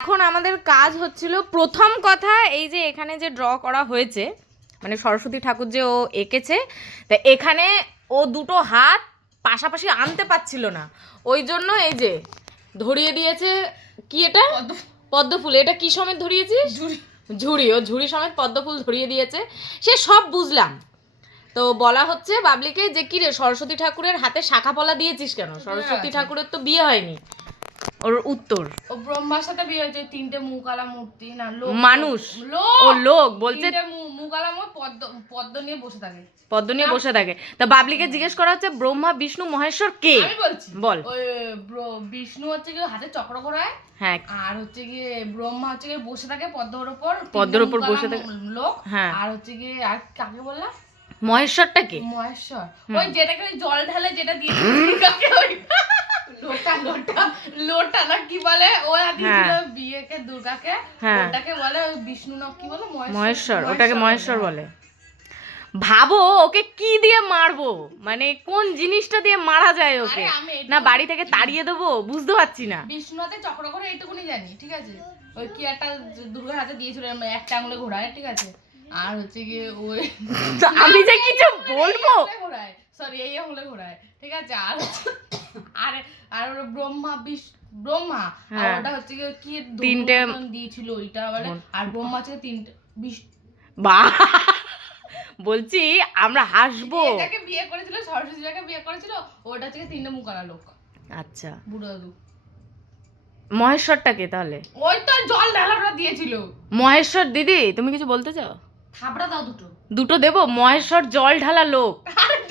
এখন আমাদের কাজ হচ্ছিল প্রথম কথা এই যে এখানে যে ড্র করা হয়েছে মানে সরস্বতী ঠাকুর যে ও এঁকেছে তা এখানে ও দুটো হাত পাশাপাশি আনতে পারছিল না, ওই জন্য এই যে ধরিয়ে দিয়েছে কি এটা পদ্ম ফুল। এটা কি সমেত ধরিয়েছিস? ঝুড়ি। ও ঝুড়ি সমেত পদ্ম ফুল ধরিয়ে দিয়েছে। সে সব বুঝলাম। তো বলা হচ্ছে বাবলিকে যে কি রে সরস্বতী ঠাকুরের হাতে শাখা পলা দিয়েছিস কেন? সরস্বতী ঠাকুরের তো বিয়ে হয়নি। ওর উত্তর, ও ব্রহ্মার সাথে বিয়ে হয়েছে, তিনটে মুখালা মূর্তি না মানুষ, ও লোক বলছে মুখালা পদ্ম নিয়ে বসে থাকে, পদ্ম নিয়ে বসে থাকে। তা বাবলিকে জিজ্ঞেস করা হচ্ছে ব্রহ্মা বিষ্ণু মহেশ্বর কে? আমি বলছি বল। ওই বিষ্ণু হচ্ছে কি হাতে চক্র ঘোরায়, হ্যাঁ, আর হচ্ছে কি ব্রহ্মা হচ্ছে কি বসে থাকে পদ্মের উপর বসে থাকে লোক। হ্যাঁ, আর হচ্ছে কি আর কাকে বললাম? মহেশ্বরটা কে? মহেশ্বর ওই যেটাকে জল ঢালে যেটা দিয়ে কাকে ওই লোটা না কি বলে ও দিয়েছিল বিয়েকে দুর্গাকে, ওটাকে বলে বিষ্ণু না কি বলে মহেশ্বর, ওটাকে মহেশ্বর বলে। ভাবো ওকে কি দিয়ে মারবো, মানে কোন জিনিসটা দিয়ে মারা যায় ওকে? না বাড়ি থেকে তাড়িয়ে দেবো বুঝতে পারছি না। বিষ্ণু হাতে চক্র করে এইটুকুনি জানি, ঠিক আছে? ওই কি একটা দুর্গার হাতে দিয়েছিল একটা আঙুলে ঘোরায়, ঠিক আছে? আর হচ্ছে গিয়ে ওই আমি যে কিছু বলবো ঘোরায়, সরি এই আঙুলে ঘোরায়, ঠিক আছে? আর আর ওর ব্রহ্মা ব্রহ্মা আর ওটা হচ্ছে কি তিনটে দিয়েছিল ওইটা আবার, আর ব্রহ্মা হচ্ছে তিনটে বা বলছি আমরা হাসবো। এটাকে বিয়ে করেছিল সরস্বতী যাকে বিয়ে করেছিল ওটা হচ্ছে তিনটে মুখালা লোক। আচ্ছা, বুড়ো দাদু। মহেশ্বরটা কে তাহলে? ওই তো জল ঢালাটা দিয়েছিল মহেশ্বর। দিদি তুমি কিছু বলতে চাও? থাবড়া দাও দুটো দেবো। মহেশ্বর জল ঢালা লোক।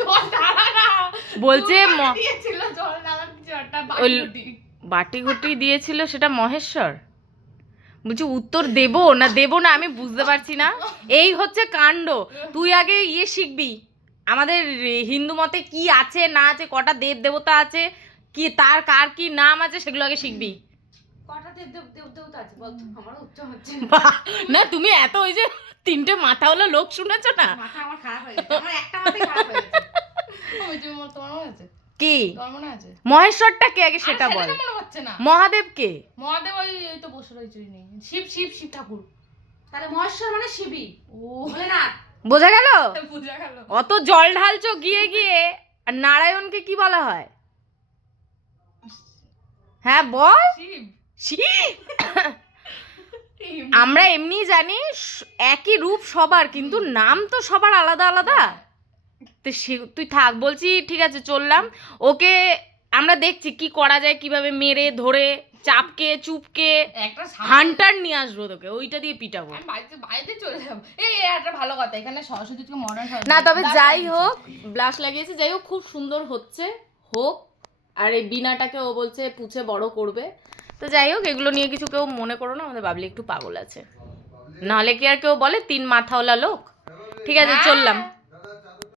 জল ঢালা না, বলছে দিয়েছিল জল ঢালার কিছু একটা বাটি ঘটি দিয়েছিল, সেটা মহেশ্বর। বলছি উত্তর দেবো না আমি বুঝতে পারছি না। এই হচ্ছে কাণ্ড। তুই আগে শিখবি আমাদের হিন্দু মতে কি আছে না আছে, কটা দেব দেবতা আছে, কি তার কার কি নাম আছে, সেগুলো আগে শিখবি। কটা দেবতা আছে বল তো, আমার উচ্চ হচ্ছে না। তুমি এত ওই যে তিনটে মাথাওয়ালা লোক শুনেছো না? মাথা আমার খারাপ হয়ে গেছে, আমার একটা মাথাই খারাপ হয়ে গেছে। ওই যে তোমার মনে আছে কি? তোমার মনে আছে মহেশ্বরটা কে আগে সেটা বল। মনে হচ্ছে না। মহাদেব কে? মহাদেব ওই তো বসে রয়েছে শিব ঠাকুর। তাহলে মহেশ্বর মানে শিবই। ও বলে না, বোঝা গেল? বুঝা গেল। অত জল ঢালছো গিয়ে আর নারায়ণকে কি বলা হয়? হ্যাঁ বল। শিব। আমরা এমনি জানি একই রূপ সবার, কিন্তু নাম তো সবার আলাদা আলাদা। তো তুই থাক, বলছি ঠিক আছে চললাম। ওকে আমরা দেখছি কি করা যায়, কিভাবে মেরে ধরে চাপকে চুপকে একটা হান্টার নিয়ে আসবো, তোকে ওইটা দিয়ে পিটাবো। বাড়িতে চলে যাবো। এই একটা ভালো কথা, এখানে সরস্বতী থেকে মডার্ন না, তবে যাই হোক ব্লাশ লাগিয়েছে, যাই হোক খুব সুন্দর হচ্ছে, হোক। আর এই বিনাটাকে ও বলছে পুছে বড় করবে। তো যাই হোক এগুলো নিয়ে কিছু কেউ মনে করো না, আমাদের বাবলি একটু পাগল আছে, নাহলে কি আর কেউ বলে তিন মাথাওয়ালা লোক। ঠিক আছে চললাম।